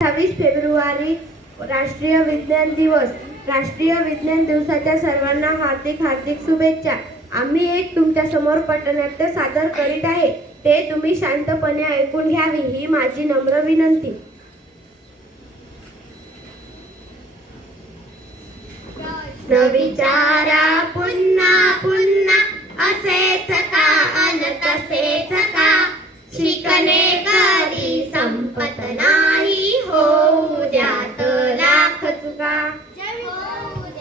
28 February राष्ट्रीय विज्ञान दिवस. राष्ट्रीय विज्ञान दिवसाच्या सर्वांना हार्दिक हार्दिक शुभेच्छा. आम्ही एक तुमच्या समोर पटनाट्य सादर करीत आहे, ते तुम्ही शांतपणे ऐकून घ्यावी ही माझी नम्र विनंती. प्रश्न विचारा पुन्हा पुन्हा, असेच का अन तसेच का, शिकणे कधी संपत नाही, होऊ द्यात लाख चुका.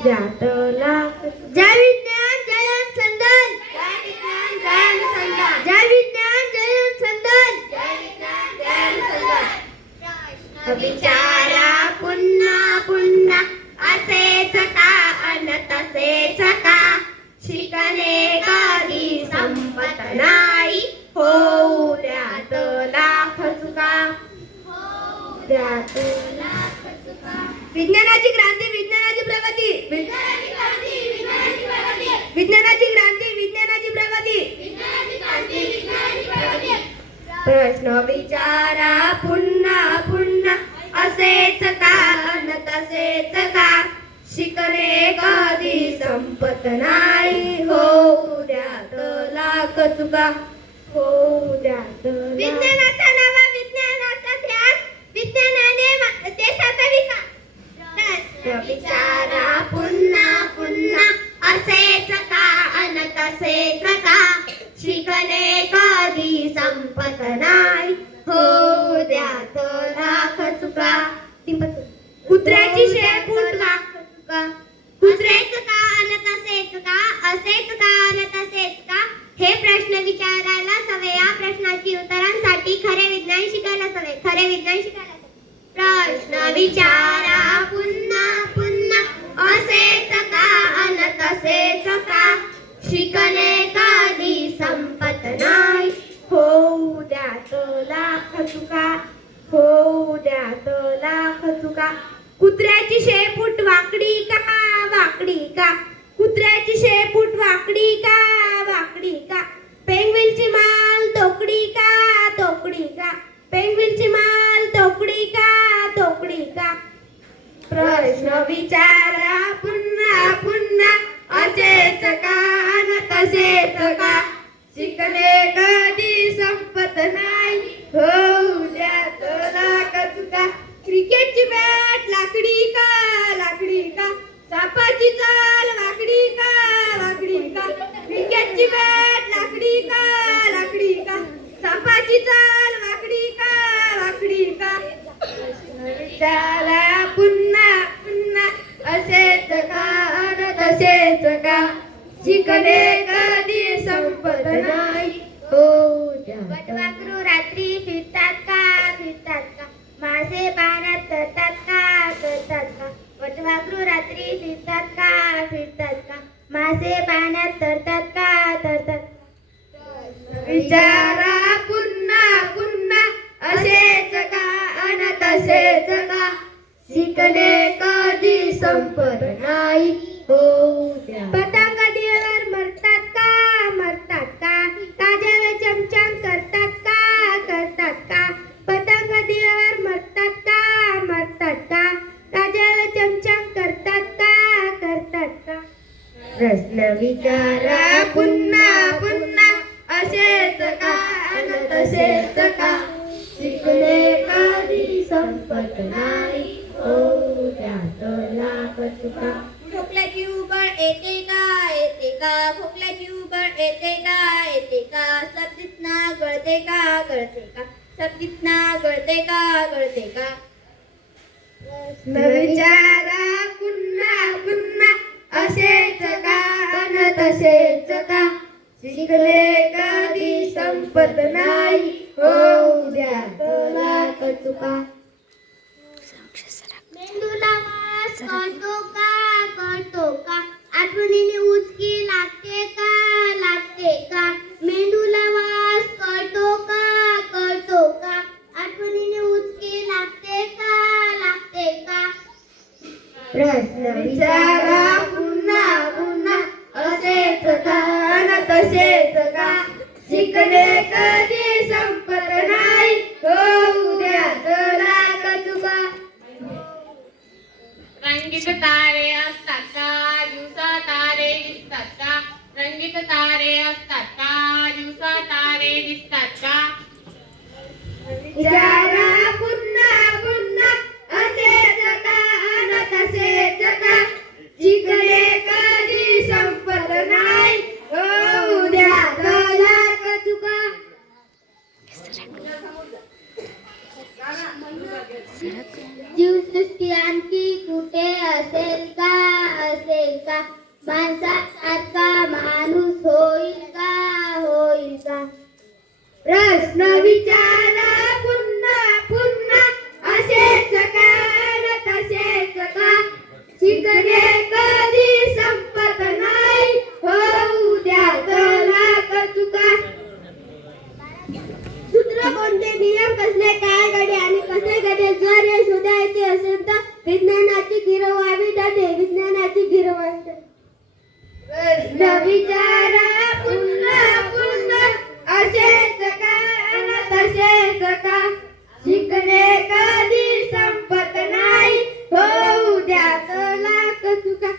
द्यात लाख. जय विज्ञान जय अनुसंधान, जय विज्ञान जय अनुसंधान, जय विज्ञान जय अनुसंधान, जय विज्ञान जय अनुसंधान. प्रश्न विचारा पुन्हा पुन्हा, असेच का अन तसेच का, शिकणे कधी संपत नाही, होऊ द्यात लाख चुका. द्यात लाख चुका. विज्ञानाची क्रांती विज्ञानाची प्रगती, विज्ञानाची क्रांती विज्ञानाची प्रगती, विज्ञानाची क्रांती विज्ञानाची प्रगती, विज्ञानाची क्रांती विज्ञानाची प्रगती. प्रश्न विचारा पुन्हा पुन्हा, असेच का अन तसेच का, शिकणे कधी संपत नाही, होऊ द्यात लाख चुका. होऊ द्यात. विज्ञानाचा नवा विज्ञानाचा ध्यास, विज्ञानाने देशाचा विकास. प्रश्न विचारा पुन्हा पुन्हा, असेच का अन तसेच का, शिकणे कधी संपत नाही, होऊ द्यात लाख चुका. कुत्र्याची शेपूट वाका, कुत्रेच का अन तसेच का, असेच का अन तसेच का, हे प्रश्न विचारायला हवे. या प्रश्नाची उत्तरांसाठी खरे विज्ञान शिकायला हवे, खरे विज्ञान शिकायला हवे. प्रश्न विचारा पुन्हा पुन्हा, असेच का अन तसेच का, शिकणे कधी संपत नाही, होऊ द्यात लाख चुका. होऊ द्यात लाख चुका. कुत्र्याची शेपूट वाकडी का वाकडी का, कुत्र्याची शेपूट वाकडी का वाकडी का, पेंग्विनची माल तोकडी का तोकडी का, पेंग्विनची माल तोकडी का तोकडी का. प्रश्न विचारा पुन्हा पुन्हा, असेच का अन तसेच का, शिकणे कधी संपत नाही, होऊ द्यात लाख चुका. क्रिकेटची बॅट लाकडी का लाकडी का, सापाची चाल वाकडी का वाकडी का, क्रिकेटची बॅट लाकडी का लाकडी का, सापाची चाल वाकडी का वाकडी का. विचारा पुन्हा पुन्हा, असेच का अन तसेच का, शिकणे कधी संपत नाही, होऊ द्यात. वटवाघळू रात्री फिरतात का फिरतात का, मासे पाण्यात तरतात का तरतात का, वटवाघळू रात्री फिरतात का फिरतात का, मासे पाण्यात तरतात का तरतात. विचारा पुन्हा पुन्हा, असेच का अन तसेच का, शिकणे कधी संपत नाही, होऊ द्या. पतंग दिव्यावर मरतात का मरतात का, काजळ चमचम करतात का करतात का, पतंग दिव्यावर मरतात का मरतात का, काजळ चमचम करतात का करतात का. प्रश्न विचारा पुन्हा पुन्हा, असेच का अन तसेच का, शिकणे कधी संपत नाही, होऊ द्यात लाख चुका. खोकल्याची उबळ येते का येते का, खोकल्याची उबळ येते का येते का, सर्दीतना गळते का गळते का, सर्दीतना गळते का गळते का. विचारा पुन्हा पुन्हा, असेच का अन तसेच का, शिकणे कधी संपत नाही, होऊ द्यात लाख चुका. मेंदूला वास कळतो का, आठवणीने उचकी लागते का, मेंदूला वास कळतो का, आठवणीने उचकी लागते का. प्रश्न विचारा पुन्हा पुन्हा, असेच का अन तसेच का, शिकणे कधी संपत नाही, होऊ द्यात लाख चुका. रंगीत तारे असतात का दिवसा तारे दिसतात का रंगीत तारे असतात का दिवसा तारे दिसतात का विचारा पुन्हा पुन्हा असेच का अन तसेच का शिकणे कधी संपत नाही हो उद्या लाख चुका जीवसृष्टी आणखी कुठे असेल का माणसासारखा माणूस होईल का प्रश्न विचारा पुन्हा पुन्हा असेच का न तसेच का शिकणे कधी संपत नाही हो उद्या लाख चुका सूत्र कोणते नियम कसले काय घडे आणि कसे घडे जर हे शोधायचे असेल तर विज्ञानाची गिरवावी जाते विज्ञानाची गिरवावी जाते प्रश्न विचारा पुन्हा पुन्हा असेच का न तसेच का शिकणे कधी संपत नाही हो उद्या लाख चुका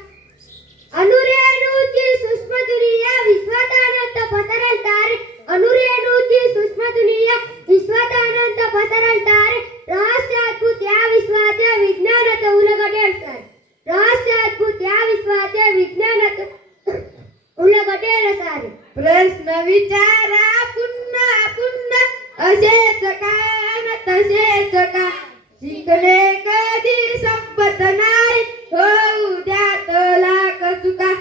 अणुरेणूची सूक्ष्म दुनिया विश्वात अनंत पसरेल तारे अणुरेणूची सूक्ष्म दुनिया विश्वात अनंत पसरेल तारे रहस्य अद्भुत या विश्वाच्या विज्ञानाचं उलगडेल सारे रहस्य अद्भुत या विश्वाच्या विज्ञानाचं उलगडेल सारे प्रश्न विचारा पुन्हा पुन्हा असेच का न तसेच का शिकणे कधी संपत नाही हो उद्यात लाख चुका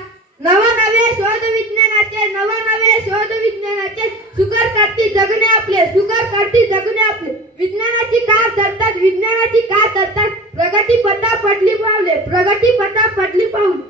नवनवे शोध विज्ञानाचे सुकर करती जगणे आपले विज्ञानाची कार धरतात प्रगती पथा पडली पावले